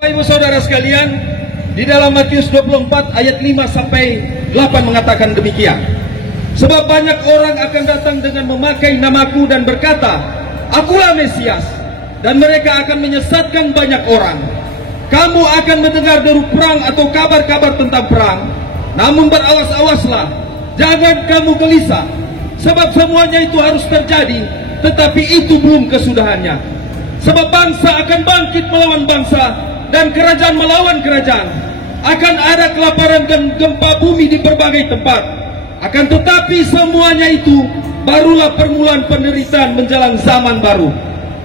Bapak Ibu Saudara sekalian, di dalam Matius 24 ayat 5 sampai 8 mengatakan demikian. Sebab banyak orang akan datang dengan memakai namaku dan berkata, Akulah Mesias, dan mereka akan menyesatkan banyak orang. Kamu akan mendengar deru perang atau kabar-kabar tentang perang. Namun berawas-awaslah, jangan kamu gelisah, sebab semuanya itu harus terjadi, tetapi itu belum kesudahannya. Sebab bangsa akan bangkit melawan bangsa, dan kerajaan melawan kerajaan. Akan ada kelaparan dan gempa bumi di berbagai tempat. Akan tetapi semuanya itu barulah permulaan penderitaan menjelang zaman baru.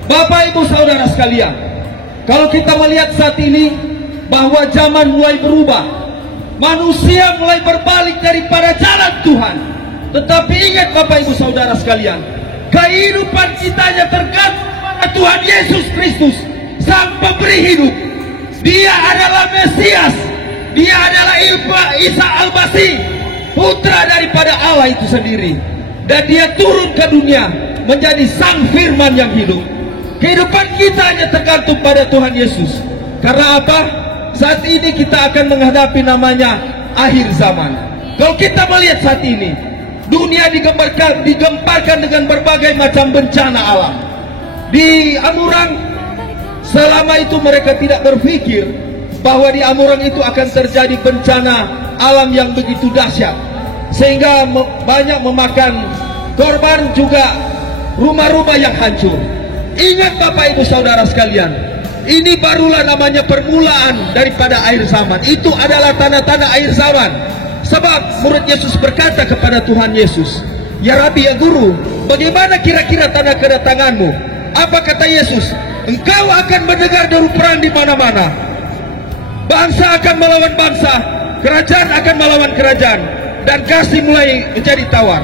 Bapak Ibu Saudara sekalian, kalau kita melihat saat ini bahwa zaman mulai berubah, manusia mulai berbalik daripada jalan Tuhan. Tetapi ingat Bapak Ibu Saudara sekalian, kehidupan kita hanya tergantung pada Tuhan Yesus Kristus, Sang Pemberi hidup. Dia adalah Mesias, Dia adalah Isa Al-Masih, putra daripada Allah itu sendiri. Dan Dia turun ke dunia menjadi Sang Firman yang hidup. Kehidupan kita hanya tergantung pada Tuhan Yesus. Karena apa? Saat ini kita akan menghadapi namanya akhir zaman. Kalau kita melihat saat ini, dunia digemparkan dengan berbagai macam bencana alam. Di Amurang, selama itu mereka tidak berpikir bahwa di Amurang itu akan terjadi bencana alam yang begitu dahsyat, sehingga banyak memakan korban, juga rumah-rumah yang hancur. Ingat Bapak Ibu Saudara sekalian, ini barulah namanya permulaan daripada akhir zaman. Itu adalah tanda-tanda akhir zaman. Sebab murid Yesus berkata kepada Tuhan Yesus, Ya Rabbi, ya Guru, bagaimana kira-kira tanda kedatanganmu? Apa kata Yesus? Engkau akan mendengar deru perang di mana-mana. Bangsa akan melawan bangsa, kerajaan akan melawan kerajaan, dan kasih mulai menjadi tawar.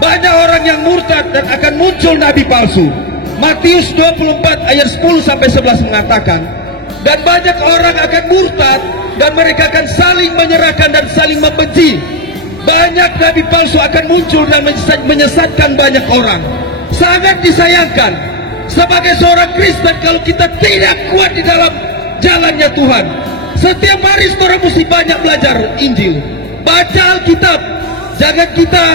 Banyak orang yang murtad dan akan muncul nabi palsu. Matius 24 ayat 10 sampai 11 mengatakan, dan banyak orang akan murtad dan mereka akan saling menyerahkan dan saling membenci. Banyak nabi palsu akan muncul dan menyesatkan banyak orang. Sangat disayangkan sebagai seorang Kristen kalau kita tidak kuat di dalam jalannya Tuhan. Setiap hari saudara mesti banyak belajar Injil, baca Alkitab. Jangan kita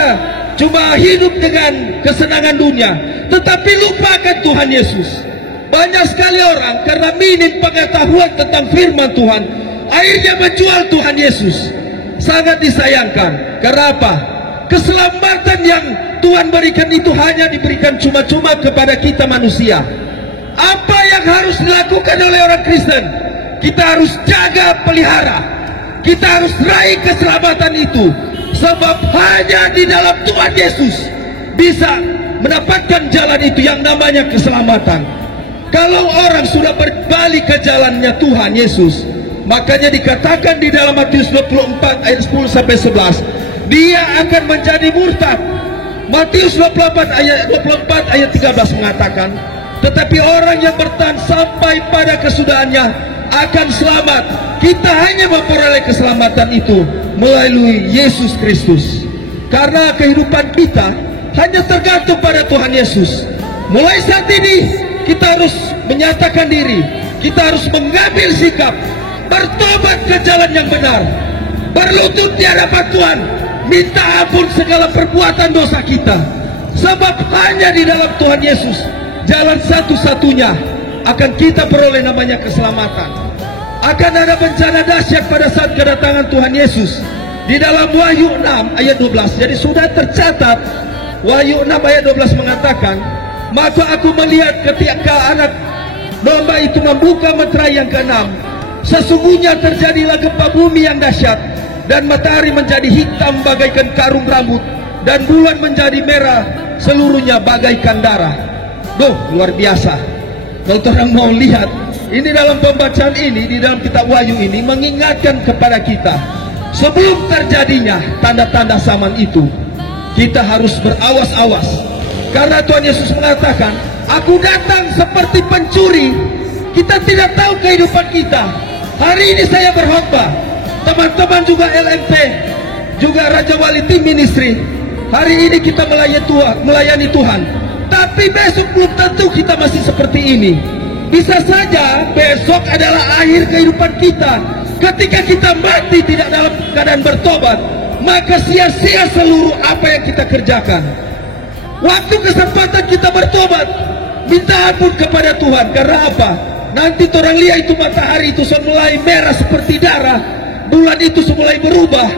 cuma hidup dengan kesenangan dunia, tetapi lupakan Tuhan Yesus. Banyak sekali orang karena minim pengetahuan tentang firman Tuhan, akhirnya menjual Tuhan Yesus. Sangat disayangkan. Karena apa? Keselamatan yang Tuhan berikan itu hanya diberikan cuma-cuma kepada kita manusia. Apa yang harus dilakukan oleh orang Kristen? Kita harus jaga, pelihara. Kita harus raih keselamatan itu. Sebab hanya di dalam Tuhan Yesus bisa mendapatkan jalan itu yang namanya keselamatan. Kalau orang sudah berbalik ke jalannya Tuhan Yesus, makanya dikatakan di dalam Matius 24 ayat 10 sampai 11, dia akan menjadi murtad. Matius 24 ayat 13 mengatakan, tetapi orang yang bertahan sampai pada kesudahannya akan selamat. Kita hanya memperoleh keselamatan itu melalui Yesus Kristus. Karena kehidupan kita hanya tergantung pada Tuhan Yesus. Mulai saat ini kita harus menyatakan diri, kita harus mengambil sikap, bertobat ke jalan yang benar, berlutut di hadapan Tuhan, minta ampun segala perbuatan dosa kita. Sebab hanya di dalam Tuhan Yesus jalan satu-satunya akan kita peroleh namanya keselamatan. Akan ada bencana dahsyat pada saat kedatangan Tuhan Yesus. Di dalam Wahyu 6 ayat 12, jadi sudah tercatat. Wahyu 6 ayat 12 mengatakan, maka aku melihat ketika anak domba itu membuka meterai yang keenam, sesungguhnya terjadilah gempa bumi yang dahsyat, dan matahari menjadi hitam bagaikan karung rambut, dan bulan menjadi merah seluruhnya bagaikan darah. Duh, luar biasa. Kalau orang mau lihat, ini dalam pembacaan ini, di dalam kitab Wahyu ini mengingatkan kepada kita, sebelum terjadinya tanda-tanda zaman itu, kita harus berawas-awas. Karena Tuhan Yesus mengatakan, aku datang seperti pencuri. Kita tidak tahu kehidupan kita. Hari ini saya berkhotbah, teman-teman juga LMP, juga Raja Wali Tim Ministry. Hari ini kita melayani Tuhan. Tapi besok belum tentu kita masih seperti ini. Bisa saja besok adalah akhir kehidupan kita. Ketika kita mati tidak dalam keadaan bertobat, maka sia-sia seluruh apa yang kita kerjakan. Waktu kesempatan kita bertobat, minta ampun kepada Tuhan. Karena apa? Nanti orang lihat itu matahari itu mulai merah seperti darah, bulan itu mulai berubah,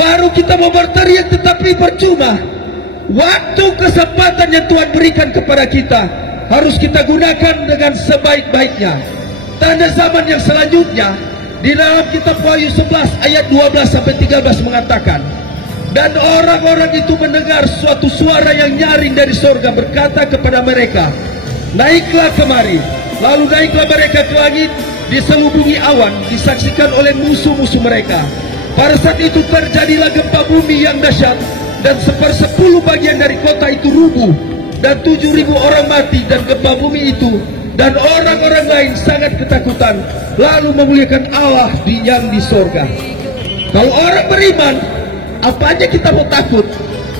baru kita mau berteriak tetapi percuma. Waktu kesempatan yang Tuhan berikan kepada kita harus kita gunakan dengan sebaik-baiknya. Tanda zaman yang selanjutnya di dalam kitab Wahyu 11 ayat 12 sampai 13 mengatakan, dan orang-orang itu mendengar suatu suara yang nyaring dari surga berkata kepada mereka, naiklah kemari. Lalu naiklah mereka ke langit, diselubungi awan, disaksikan oleh musuh-musuh mereka. Pada saat itu terjadilah gempa bumi yang dahsyat, dan 1/10 bagian dari kota itu rubuh, dan 7.000 orang mati dan gempa bumi itu, dan orang-orang lain sangat ketakutan, lalu memuliakan Allah yang di sorga. Kalau orang beriman, apa aja kita mau takut?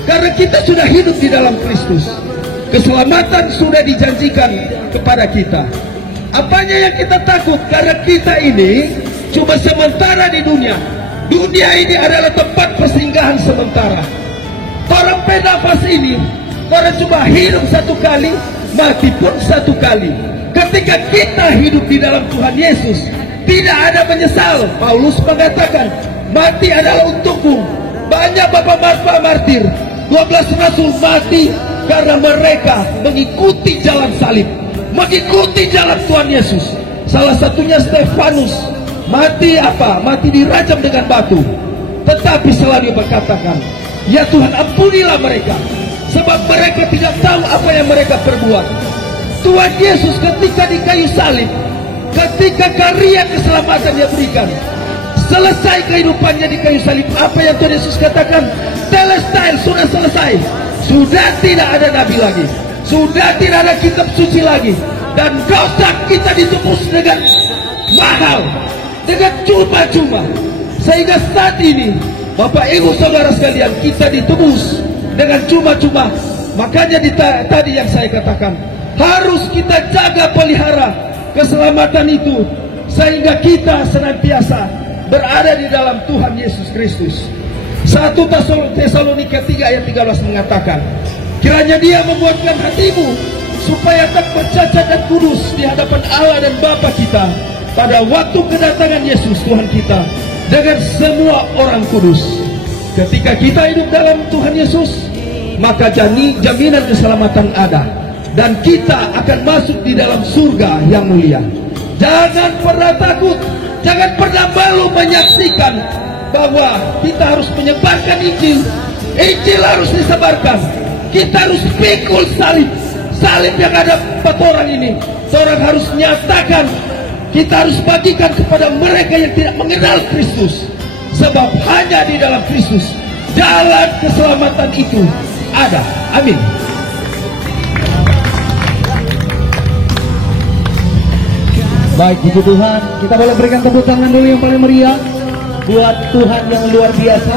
Karena kita sudah hidup di dalam Kristus. Keselamatan sudah dijanjikan kepada kita. Apanya yang kita takut? Karena kita ini cuma sementara di dunia. Dunia ini adalah tempat persinggahan sementara. Orang penafas ini, orang cuma hidup satu kali, mati pun satu kali. Ketika kita hidup di dalam Tuhan Yesus, tidak ada menyesal. Paulus mengatakan, mati adalah untukmu. Banyak bapak-bapak martir, 12 rasul mati karena mereka mengikuti jalan salib, mengikuti jalan Tuhan Yesus. Salah satunya Stefanus, mati apa? Mati dirajam dengan batu. Tetapi selalu berkatakan, ya Tuhan ampunilah mereka, sebab mereka tidak tahu apa yang mereka perbuat. Tuhan Yesus ketika di kayu salib, ketika karya keselamatan dia berikan, selesai kehidupannya di kayu salib, apa yang Tuhan Yesus katakan? Telestai, sudah selesai. Sudah tidak ada nabi lagi, sudah tidak ada kitab suci lagi, dan dosa kita ditebus dengan mahal, dengan cuma-cuma. Sehingga saat ini Bapak Ibu Saudara sekalian, kita ditebus dengan cuma-cuma. Makanya tadi yang saya katakan, harus kita jaga pelihara keselamatan itu, sehingga kita senantiasa berada di dalam Tuhan Yesus Kristus. 1 Tesalonika 3 ayat 13 mengatakan, kiranya dia membuatkan hatimu supaya tak bercacat dan kudus di hadapan Allah dan Bapa kita pada waktu kedatangan Yesus Tuhan kita dengan semua orang kudus. Ketika kita hidup dalam Tuhan Yesus, maka jaminan keselamatan ada, dan kita akan masuk di dalam surga yang mulia. Jangan pernah takut, jangan pernah malu menyaksikan bahwa kita harus menyebarkan Injil. Injil harus disebarkan. Kita harus pikul salib. Salib yang ada 4 orang ini, seorang harus nyatakan. Kita harus bagikan kepada mereka yang tidak mengenal Kristus. Sebab hanya di dalam Kristus jalan keselamatan itu ada. Amin. Baik, puji Tuhan. Kita boleh berikan tepuk tangan dulu yang paling meriah buat Tuhan yang luar biasa.